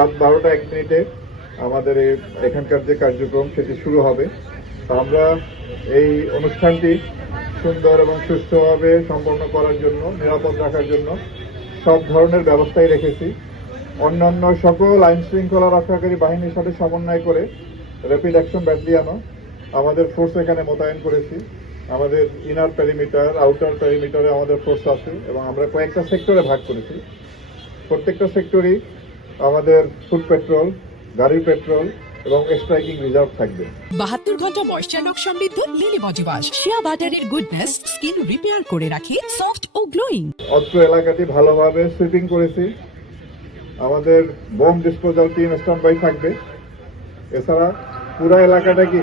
7:12:01 আমাদের এখানকার যে কার্যক্রম সেটি শুরু হবে। তো আমরা এই অনুষ্ঠানটি সুন্দর এবং সুষ্ঠুভাবে সম্পন্ন করার জন্য, নিরাপদ রাখার জন্য সব ধরনের ব্যবস্থাই রেখেছি। অন্যান্য সকল আইন শৃঙ্খলা রক্ষাকারী বাহিনীর সাথে সমন্বয় করে র্যাপিড অ্যাকশন ব্যাটালিয়নও আমাদের ফোর্স এখানে মোতায়েন করেছি। আমাদের ইনার পেরিমিটার, আউটার পেরিমিটারে আমাদের ফোর্স আছে এবং আমরা কয়েকটা সেক্টরে ভাগ করেছি। প্রত্যেকটা সেক্টরই আমাদের ফুড পেট্রোল, গাড়ির পেট্রোল এবং স্ট্রাইকিং রিজার্ভ থাকবে। 72 ঘন্টা ময়েশ্চার লক সমৃদ্ধ লিলি বডি ওয়াশ শিয়া বাটারের গুডনেস স্কিন রিপেয়ার করে রাখে সফট ও গ্লোয়িং। অত্র এলাকাটি ভালোভাবে সুইপিং করেছি। আমাদের bomb disposal team stand by থাকবে। এছাড়া পুরো এলাকাটাকে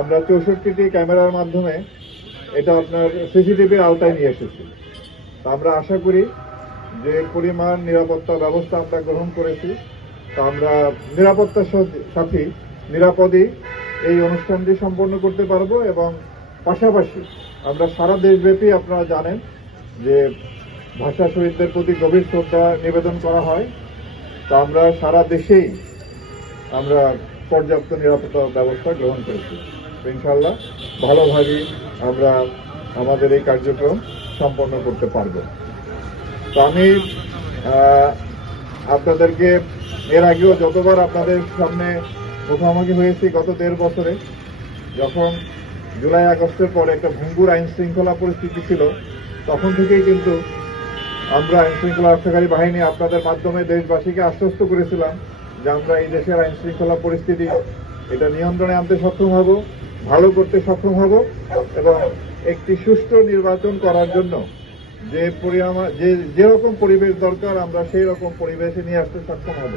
আমরা 64টি ক্যামেরার মাধ্যমে এটা আপনার সিসিটিভির আওতায় নিয়ে এসেছি। আমরা আশা করি যে পরিমাণ নিরাপত্তা ব্যবস্থা আমরা গ্রহণ করেছি, তা আমরা নিরাপত্তার সাথে নিরাপদে এই অনুষ্ঠানটি সম্পন্ন করতে পারবো। এবং পাশাপাশি আমরা সারা দেশব্যাপী, আপনারা জানেন যে ভাষা শহীদদের প্রতি গভীর শ্রদ্ধা নিবেদন করা হয়, তা আমরা সারা দেশেই আমরা পর্যাপ্ত নিরাপত্তা ব্যবস্থা গ্রহণ করেছি। ইনশাআল্লাহ ভালোভাবে আমরা আমাদের এই কার্যক্রম সম্পন্ন করতে পারব। তো আমি আপনাদেরকে এর আগেও যতবার আপনাদের সামনে মুখোমুখি হয়েছি গত 1.5 বছরে, যখন জুলাই আগস্টের পরে একটা ভঙ্গুর আইন শৃঙ্খলা পরিস্থিতি ছিল, তখন থেকেই কিন্তু আমরা আইন শৃঙ্খলা রক্ষাকারী বাহিনী আপনাদের মাধ্যমে দেশবাসীকে আশ্বস্ত করেছিলাম যে আমরা এই দেশের আইন শৃঙ্খলা পরিস্থিতি এটা নিয়ন্ত্রণে আনতে সক্ষম হব, ভালো করতে সক্ষম হব এবং একটি সুষ্ঠু নির্বাচন করার জন্য যেরকম পরিবেশ দরকার আমরা সেই রকম পরিবেশে নিয়ে আসতে সক্ষম হব।